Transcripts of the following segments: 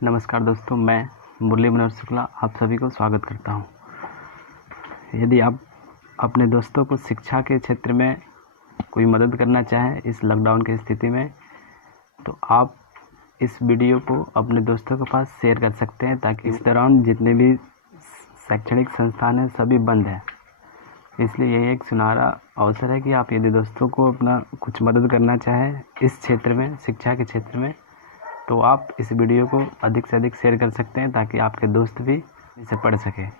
नमस्कार दोस्तों, मैं मुरली मनोहर शुक्ला आप सभी को स्वागत करता हूं। यदि आप अपने दोस्तों को शिक्षा के क्षेत्र में कोई मदद करना चाहें इस लॉकडाउन की स्थिति में, तो आप इस वीडियो को अपने दोस्तों के पास शेयर कर सकते हैं, ताकि इस दौरान जितने भी शैक्षणिक संस्थान हैं सभी बंद हैं। इसलिए यह एक सुनहरा अवसर है कि आप यदि दोस्तों को अपना कुछ मदद करना चाहें इस क्षेत्र में, शिक्षा के क्षेत्र में, तो आप इस वीडियो को अधिक से अधिक शेयर कर सकते हैं, ताकि आपके दोस्त भी इसे पढ़ सकें।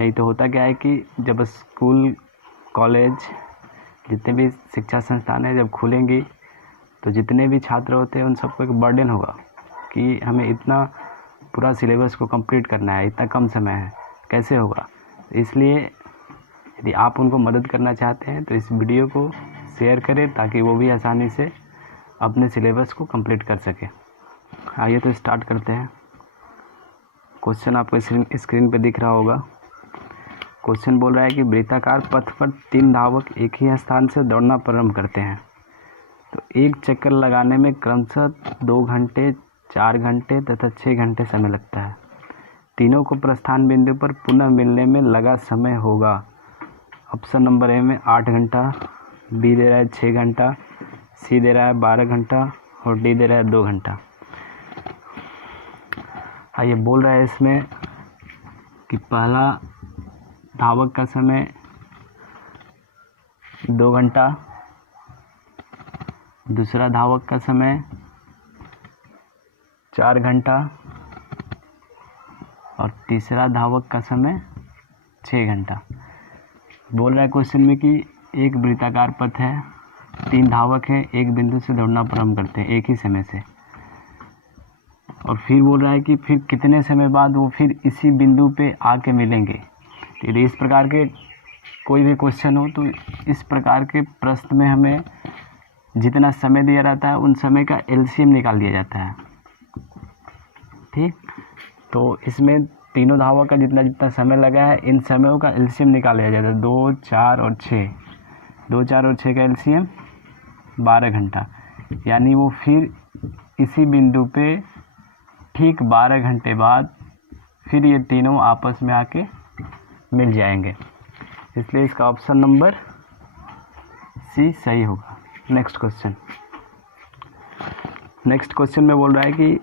नहीं तो होता क्या है कि जब स्कूल, कॉलेज, जितने भी शिक्षा संस्थान हैं जब खुलेंगी, तो जितने भी छात्र होते हैं उन सबको एक बर्डन होगा कि हमें इतना पूरा सिलेबस को कंप्लीट करना है, इतना कम समय है, कैसे होगा। इसलिए यदि आप उनको मदद करना चाहते हैं तो इस वीडियो को शेयर करें, ताकि वो भी आसानी से अपने सिलेबस को कंप्लीट कर सके। आइए तो स्टार्ट करते हैं। क्वेश्चन आपको स्क्रीन पे दिख रहा होगा। क्वेश्चन बोल रहा है कि वृत्ताकार पथ पर 3 धावक एक ही स्थान से दौड़ना प्रारंभ करते हैं, तो एक चक्कर लगाने में क्रमशः 2 घंटे, 4 घंटे तथा 6 घंटे समय लगता है। तीनों को प्रस्थान बिंदु पर पुनः मिलने में लगा समय होगा। ऑप्शन नंबर ए में 8 घंटा, बी दे रहा है 6 घंटा, सी दे रहा है 12 घंटा और डी दे रहा है 2 घंटा। ये बोल रहा है इसमें कि पहला धावक का समय 2 घंटा, दूसरा धावक का समय 4 घंटा और तीसरा धावक का समय 6 घंटा। बोल रहा है क्वेश्चन में कि एक वृत्ताकार पथ है, 3 धावक हैं, एक बिंदु से दौड़ना प्रारंभ करते हैं एक ही समय से, और फिर बोल रहा है कि फिर कितने समय बाद वो फिर इसी बिंदु पे आके मिलेंगे। तो यदि इस प्रकार के कोई भी क्वेश्चन हो, तो इस प्रकार के प्रश्न में हमें जितना समय दिया रहता है उन समय का एलसीएम निकाल दिया जाता है। ठीक, तो इसमें तीनों धावक का जितना जितना समय लगा है, इन समयों का एलसीएम निकाल दिया जाता है। 2, 4 और 6, 2, 4 और 6 का एलसीएम 12 घंटा। यानी वो फिर इसी बिंदु पे ठीक 12 घंटे बाद फिर ये तीनों आपस में आके मिल जाएंगे। इसलिए इसका ऑप्शन नंबर सी सही होगा। नेक्स्ट क्वेश्चन में बोल रहा है कि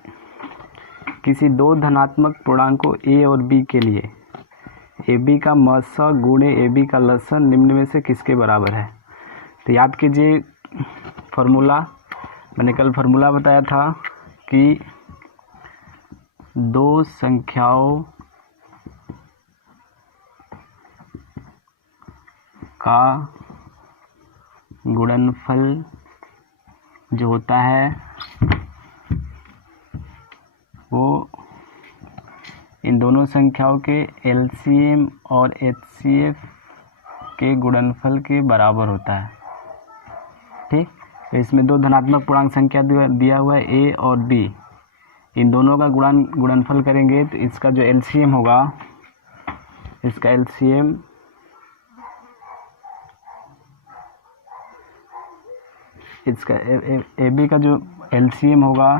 किसी 2 धनात्मक पूर्णांकों a और b के लिए ab का मस गुणे ab का लस निम्न में से किसके बराबर है। तो याद कीजिए फार्मूला, मैंने कल फार्मूला बताया था कि 2 संख्याओं का गुणनफल जो होता है वो इन दोनों संख्याओं के एलसीएम और एचसीएफ के गुणनफल के बराबर होता है। ठीक, तो इसमें 2 धनात्मक पूर्णांक संख्या दिया हुआ है ए और बी, इन दोनों का गुणनफल करेंगे तो इसका जो एलसीएम होगा, इसका एलसीएम इसका ए बी का जो एलसीएम होगा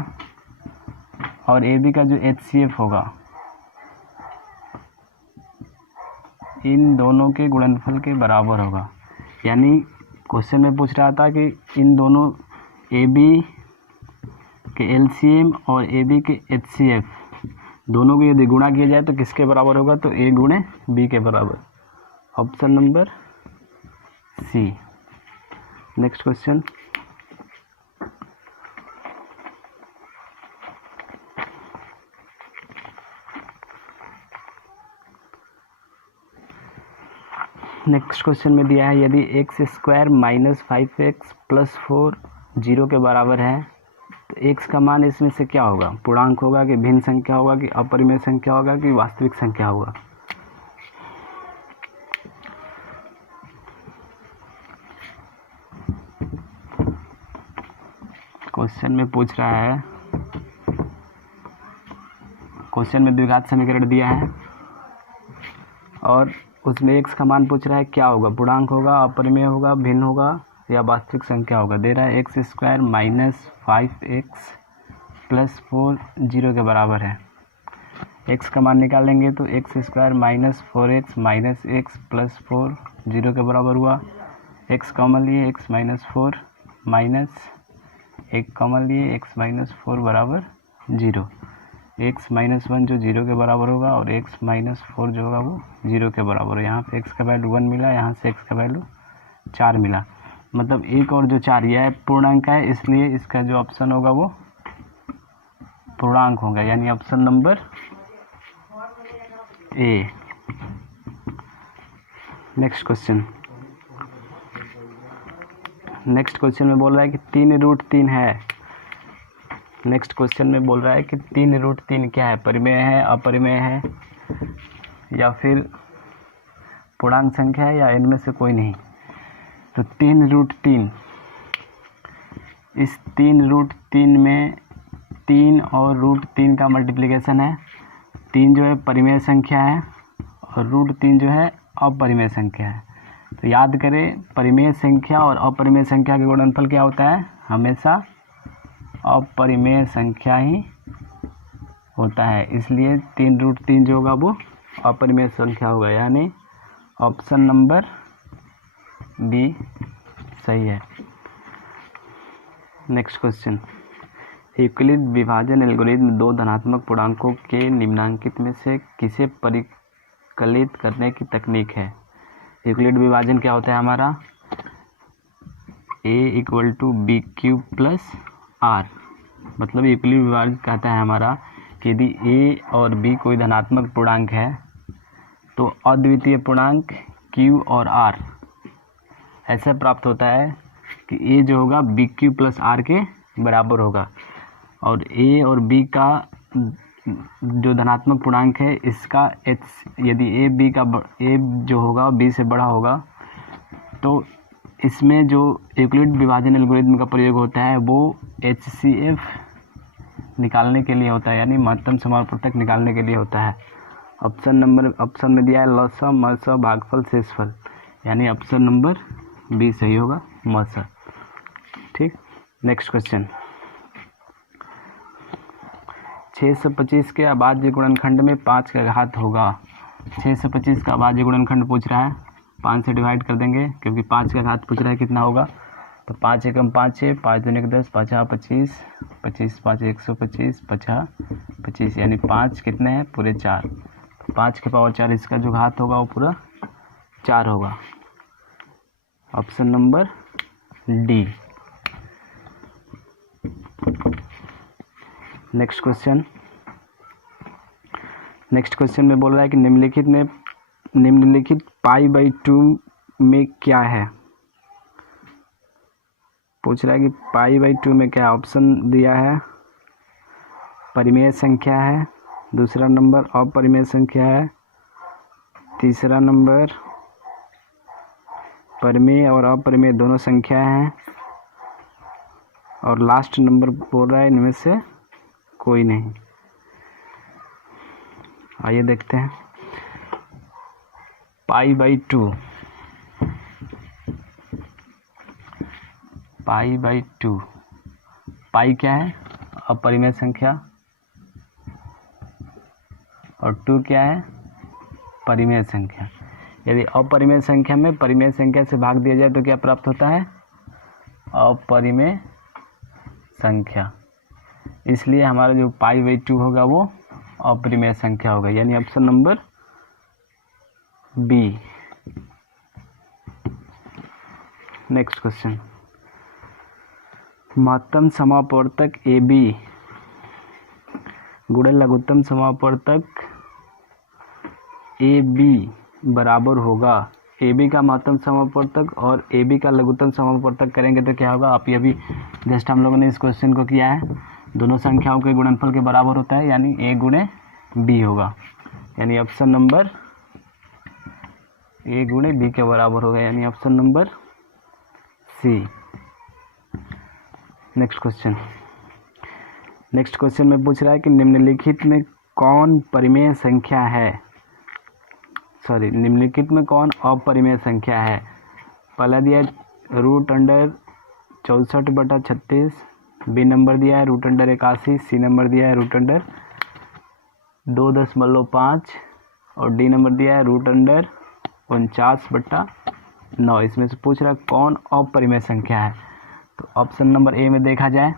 और ए बी का जो एचसीएफ होगा, इन दोनों के गुणनफल के बराबर होगा। यानी क्वेश्चन में पूछ रहा था कि इन दोनों ए बी के एलसीएम और ए बी के एचसीएफ दोनों को यदि गुणा किया जाए तो किसके बराबर होगा, तो ए गुणे बी के बराबर। Option number C. Next question. Next question में दिया है यदि x² - 5x + 4 0 के बराबर है, तो x का मान इसमें से क्या होगा। पूर्णांक होगा कि भिन्न संख्या होगा कि अपरिमेय संख्या होगा कि वास्तविक संख्या होगा। क्वेश्चन में पूछ रहा है, क्वेश्चन में द्विघात समीकरण दिया है और उसमें x का मान पूछ रहा है क्या होगा, पूर्णांक होगा, अपरिमेय होगा, भिन्न होगा या वास्तविक संख्या होगा। दे रहा है x² - 5x + 4 0 के बराबर है। एक्स का मान निकालेंगे तो x square minus 4x minus x plus 4 zero के बराबर हुआ। एक्स कॉमन लिए एक्स माइनस 4 माइनस एक कॉमन लिए एक्स माइनस 4 बराबर जीरो। एक्स माइनस 1 जो जीरो के बराबर होगा और एक्स माइनस 4 जो होगा वो जीरो के बराबर है। यहाँ पे एक्स का वैल्यू 1 मिला, यहाँ से एक्स का वैल्यू 4 मिला, मतलब एक और जो 4 यह पूर्णांक है, इसलिए इसका जो ऑप्शन होगा वो पूर्णांक होगा, यानी option number A. Next question में बोल रहा है कि 3√3 है। नेक्स्ट क्वेश्चन में बोल रहा है कि 3√3 क्या है, परिमेय है, अपरिमेय है, या फिर पूर्णांक संख्या है, या इनमें से कोई नहीं। तो 3√3, इस 3√3 में 3 और √3 का मल्टीप्लिकेशन है। 3 जो है परिमेय संख्या है और √3 जो है अपरिमेय संख्या है। तो याद करें, परिमेय संख्या और अपरिमेय संख्या का गुणनफल क्या होता है, हमेशा अपरिमेय संख्या ही होता है, इसलिए 3√3 जो होगा वो अपरिमेय संख्या होगा, यानी ऑप्शन नंबर बी सही है। नेक्स्ट क्वेश्चन, यूक्लिड विभाजन एल्गोरिथम दो धनात्मक पूर्णांकों के निम्नांकित में से किसे परिकलित करने की तकनीक है। यूक्लिड विभाजन क्या होता है हमारा, a = b³ + r, मतलब यूक्लिड विभाजन कहता है हमारा कि यदि a और b कोई धनात्मक पूर्णांक है तो अद्वितीय पूर्णांक q और r ऐसा प्राप्त होता है कि a जो होगा b³ + r के बराबर होगा, और a और b का जो धनात्मक पूर्णांक है इसका h, यदि a जो होगा b से बड़ा होगा, तो इसमें जो यूक्लिड विभाजन एल्गोरिथम का प्रयोग होता है वो HCF निकालने के लिए होता है, यानी महत्तम समापवर्तक निकालने के लिए होता है। ऑप्शन में दिया है लसा, मसा, भागफल, शेषफल, यानी ऑप्शन नंबर बी सही होगा, मसा। ठीक। नेक्स्ट क्वेश्चन, 625 के अभाज्य गुणनखंड में 5 का घात होगा। 625 का अभाज्य गुणनखंड पूछ रहा है, 5 से डिवाइड कर देंगे क्योंकि 5 का घात पूछ रहा है कितना होगा। तो 5 एकम 5 है, 5 दूनी 10, 5 25, 25 5 125, 5 25, यानी 5 कितने हैं पूरे 4। तो 5 के पावर 4 इसका जो घात होगा वो पूरा 4 होगा, option number D. Next question में बोल रहा है कि निम्नलिखित π/2 में क्या है। पूछ रहा है कि π/2 में क्या, ऑप्शन दिया है परिमेय संख्या है, दूसरा नंबर अपरिमेय संख्या है, तीसरा नंबर परिमेय और अपरिमेय दोनों संख्या हैं, और लास्ट नंबर बोल रहा है इनमें से कोई नहीं। आइए देखते हैं π/2 पाई क्या है, अपरिमेय संख्या, और 2 क्या है, परिमेय संख्या। यदि अपरिमेय संख्या में परिमेय संख्या से भाग दिया जाए तो क्या प्राप्त होता है, अपरिमेय संख्या, इसलिए हमारा जो π/2 होगा वो अपरिमेय संख्या होगा, यानी option number B. Next question, महत्तम समापवर्तक AB गुणन लघुत्तम समापवर्तक AB बराबर होगा, AB का महत्तम समापवर्तक और AB का लघुत्तम समापवर्तक करेंगे तो क्या होगा। आप ये भी जस्ट हम लोगों ने इस क्वेश्चन को किया है, दोनों संख्याओं के गुणनफल के बराबर होता है, यानी A × B होगा, यानी ऑप्शन नंबर A × B के बराबर होगा, यानी option number C. Next question में पूछ रहा है कि निम्नलिखित में कौन परिमेय संख्या है, निम्नलिखित में कौन अपरिमेय संख्या है। पहला दिया √64/36, बी नंबर दिया है √81, सी नंबर दिया है 2.5 और डी नंबर दिया है √49/9। इसमें से पूछ रहा है कौन अपरिमेय संख्या है। तो ऑप्शन नंबर ए में देखा जाए,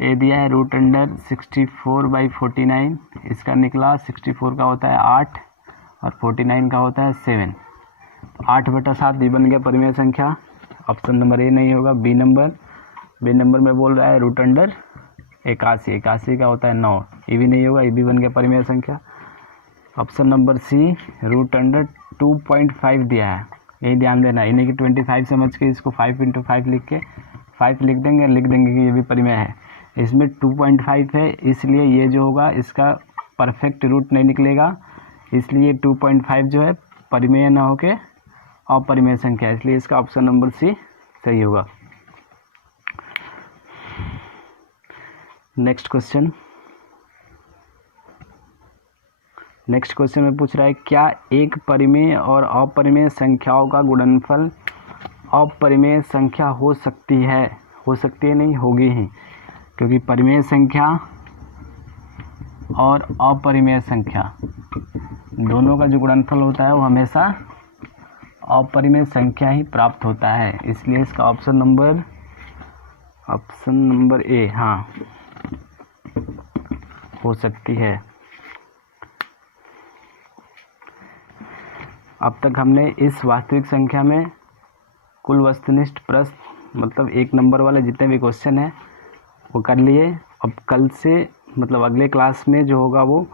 ए दिया है √64/49। इसका निकला 64 का होता है 8 और 49 का होता है 7। 8/7 भी बन गया परिमेय संख्या। ऑप्शन नंबर ए नहीं होगा, बी नंबर में बोल रहा है √81 का होता है 9। ये भी नहीं होगा, ये भी बन गया परिमेय संख्या। ऑप्शन नंबर सी √2.5 दिया है, यही ध्यान देना, इन्हीं की 25 समझ के इसको 5 × 5 लिख के 5 लिख देंगे कि ये भी परिमेय है। इसमें 2.5 है, इसलिए ये जो होगा इसका परफेक्ट रूट नहीं निकलेगा, इसलिए 2.5 जो है परिमेय ना होके अपरिमेय संख्या, इसलिए इसका ऑप्शन नंबर सी सही होगा। नेक्स्ट क्वेश्चन में पूछ रहा है क्या एक परिमेय और अपरिमेय संख्याओं का गुणनफल अपरिमेय संख्या हो सकती है? नहीं, होगी ही, क्योंकि परिमेय संख्या और अपरिमेय संख्या दोनों का जो गुणनफल होता है वो हमेशा अपरिमेय संख्या ही प्राप्त होता है, इसलिए इसका ऑप्शन नंबर ए हाँ हो सकती है। अब तक हमने इस वास्तविक संख्या में कुल वस्तुनिष्ठ प्रश्न मतलब 1 नंबर वाले जितने भी क्वेश्चन हैं वो कर लिए। अब कल से मतलब अगले क्लास में जो होगा वो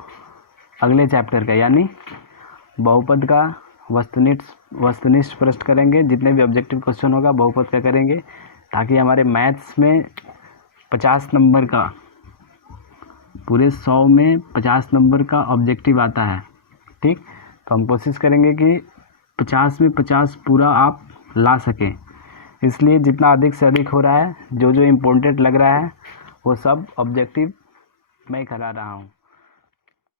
अगले चैप्टर का यानी बहुपद का वस्तुनिष्ठ प्रश्न करेंगे। जितने भी ऑब्जेक्टिव क्वेश्चन होगा बहुपद का करेंगे, ताकि हमारे मैथ्स में 50 नंबर का, पूरे 100 में 50 नंबर का ऑब्जेक्टिव आता है। ठीक, तो हम कोशिश करेंगे कि 50 में 50 पूरा आप ला सकें, इसलिए जितना अधिक से अधिक हो रहा है, जो इम्पोर्टेंट लग रहा है वो सब ऑब्जेक्टिव मैं करा रहा हूँ।